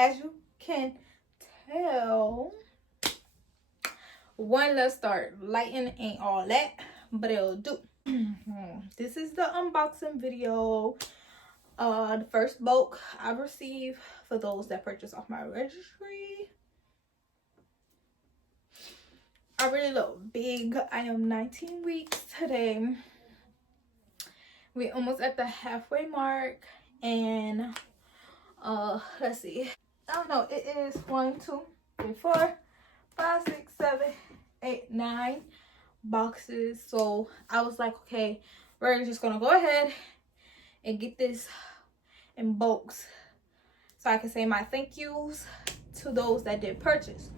as you can tell, let's start. Lighting ain't all that, but it'll do. This is the unboxing video. The first bulk I received for those that purchase off my registry. I really look big. I am 19 weeks today. We're almost at the halfway mark, and let's see. I don't know. It is 1, 2, 3, 4, 5, 6, 7, 8, 9 boxes. So I was like, okay, we're just gonna go ahead and get this in bulks, so I can say my thank yous to those that did purchase,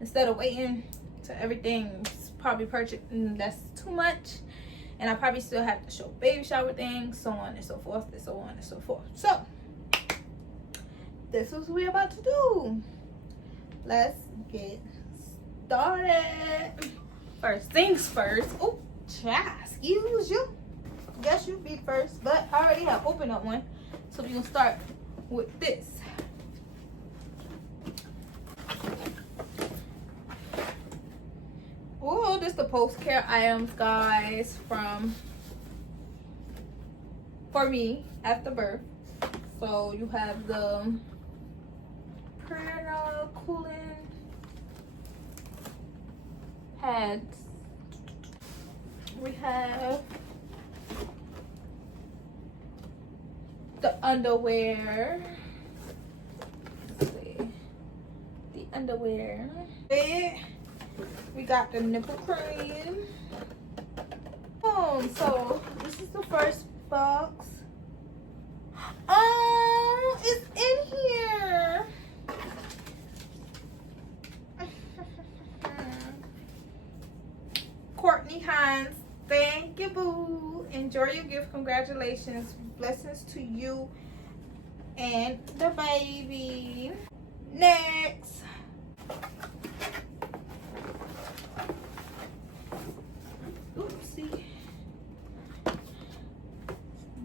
instead of waiting till everything's probably purchased and that's too much, and I probably still have to show baby shower things, so on and so forth, and so on and so forth. So this is what we're about to do. Let's get started. First things first. Oh, child, excuse you. Guess you be first, but I already have opened up one, so we're gonna start with this. Oh, this is the post care items, guys, for me after birth. So you have the parental cooling pads. We have the underwear. Let's see. The underwear. We got the nipple cream. So this is the first box. Oh, it's in here. Courtney Hines, thank you, boo. Enjoy your gift. Congratulations. Blessings to you and the baby. Next. Oopsie.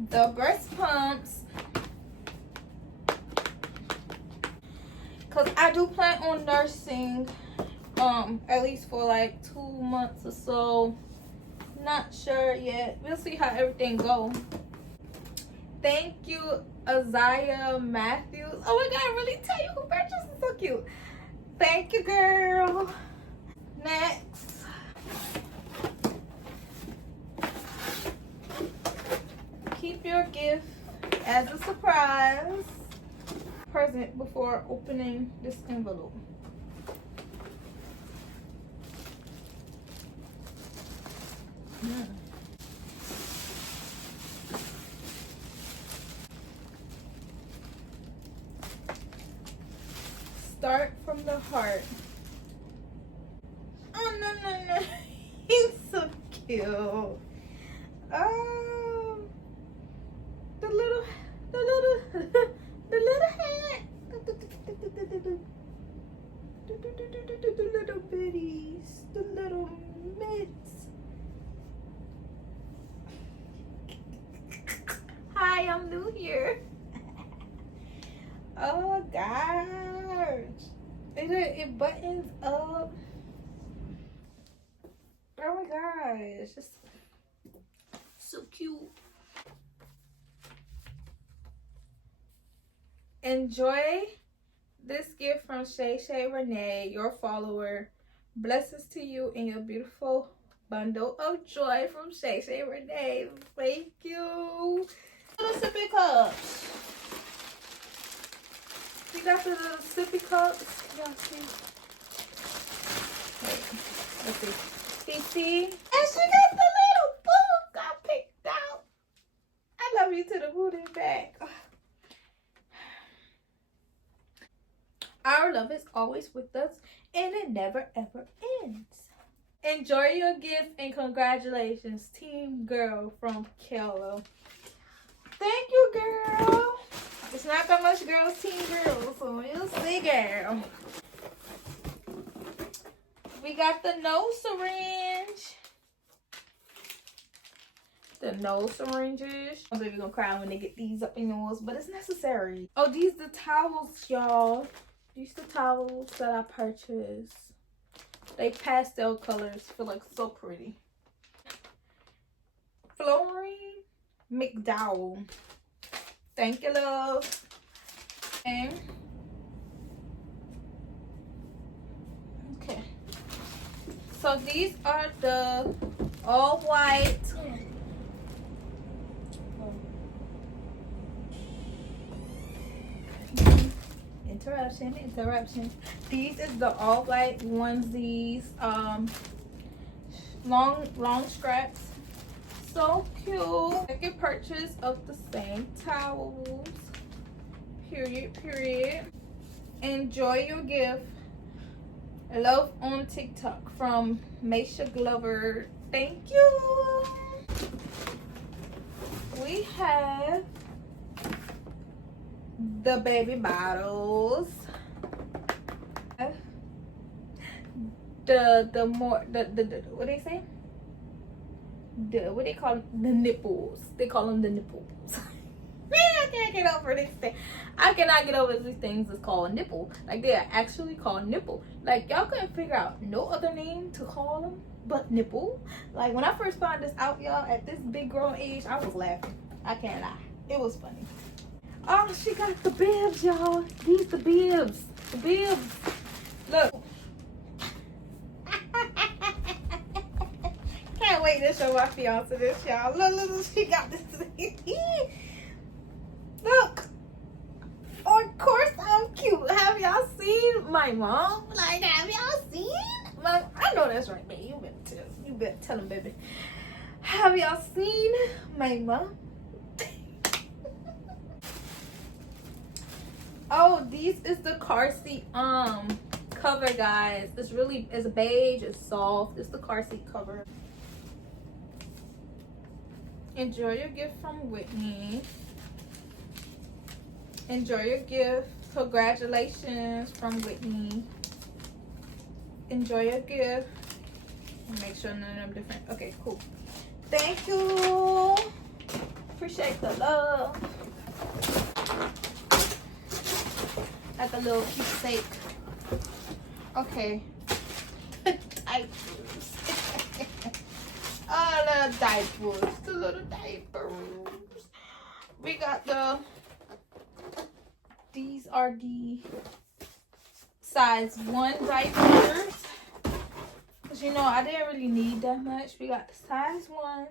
The breast pumps. Because I do plan on nursing at least for like 2 months or so. Not sure yet. We'll see how everything goes. Thank you, Isaiah Matthews. Oh my god, I really tell you who purchased is so cute. Thank you, girl. Next. Keep your gift as a surprise present before opening this envelope. Start from the heart. Oh no. He's so cute. The little hat. The little bitties. The little mitts. Hi, I'm new here. Oh gosh. It buttons up. Oh my gosh. Just so cute. Enjoy this gift from Shay Renee, your follower. Blessings to you and your beautiful bundle of joy from Shay Renee. Thank you. Little sippy cups. We got the little sippy cups. Y'all see? Wait, let's see. See? And she got the little book I picked out. I love you to the moon and back. Our love is always with us, and it never ever ends. Enjoy your gift and congratulations, Team Girl from Kello. Thank you, girl. It's not that much girls, Team Girl, so you'll see, girl. We got the nose syringe. the nose syringes. I'm baby gonna cry when they get these up in yours, but it's necessary. Oh, these the towels, y'all. These the towels that I purchased. They pastel colors, feel like so pretty. Flooring McDowell. Thank you, love. And okay. So these are the all white. Interruption. These is the all white onesies. Long straps. So cute. Second purchase of the same towels. Period. Enjoy your gift. Love on TikTok from Maisha Glover. Thank you. We have the baby bottles. The what they say? What they call them? The nipples. They call them the nipples. Man, I can't get over this thing. I cannot get over these things. It's called nipple. Like they are actually called nipple. Like y'all couldn't figure out no other name to call them but nipple. Like when I first found this out, y'all, at this big grown age, I was laughing. I can't lie. It was funny. Oh, she got the bibs, y'all. These the bibs. The bibs. Look. Can't wait to show my fiance this, y'all. Look, she got this. Look. Of course I'm cute. Have y'all seen my mom? Like, have y'all seen? I know that's right, baby. You better tell him, baby. Have y'all seen my mom? Oh, these is the car seat cover, guys. It's beige, it's soft. It's the car seat cover. Enjoy your gift from Whitney. Enjoy your gift. Congratulations from Whitney. Enjoy your gift. Make sure none of them different. Okay, cool. Thank you. Appreciate the love. Like a little keepsake. Okay. Diapers. Oh, little diapers. The little diapers. We got these are the size 1 diapers. Cause you know I didn't really need that much. We got the size 1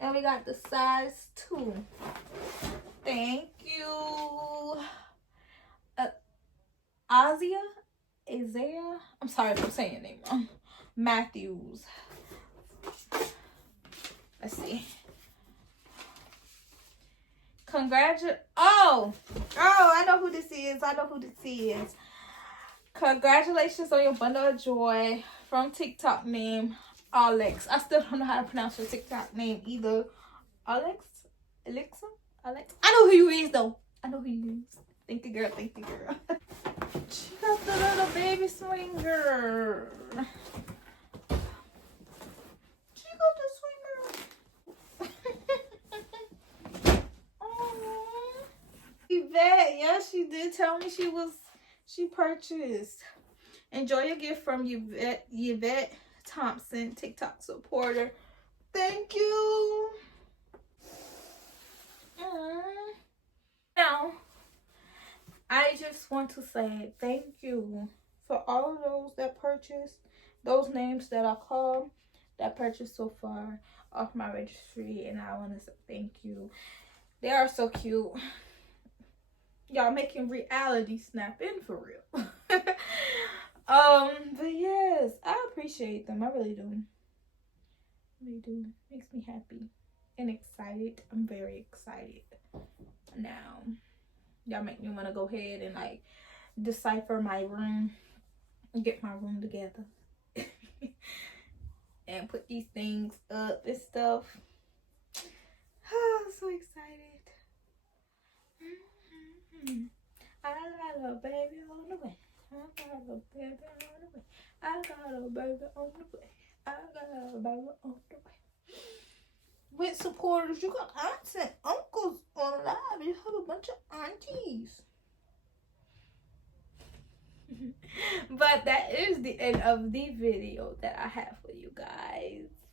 and we got the size 2. Thank you. Isaiah, I'm sorry if I'm saying your name wrong. Matthews. Let's see. Oh, I know who this is. Congratulations on your bundle of joy from TikTok name Alex. I still don't know how to pronounce your TikTok name either. Alex? Alex? I know who you is though. Thank you, girl. She got the little baby swinger. She got the swinger. Oh, Yvette, yeah, she did tell me she purchased. Enjoy your gift from Yvette Thompson, TikTok supporter. Thank you. Now, I just want to say thank you for all of those that purchased, those names that I called that purchased so far off my registry, and I want to say thank you. They are so cute. Y'all making reality snap in for real. But yes, I appreciate them. I really do. Makes me happy and excited. I'm very excited now. Y'all make me want to go ahead and like decipher my room and get my room together and put these things up and stuff. Oh, I'm so excited. I got a baby on the way. I got a baby on the way. I got a baby on the way. I got a baby on the way. with supporters. You got aunts and uncles on live. You have a bunch of aunties. But that is the end of the video that I have for you guys.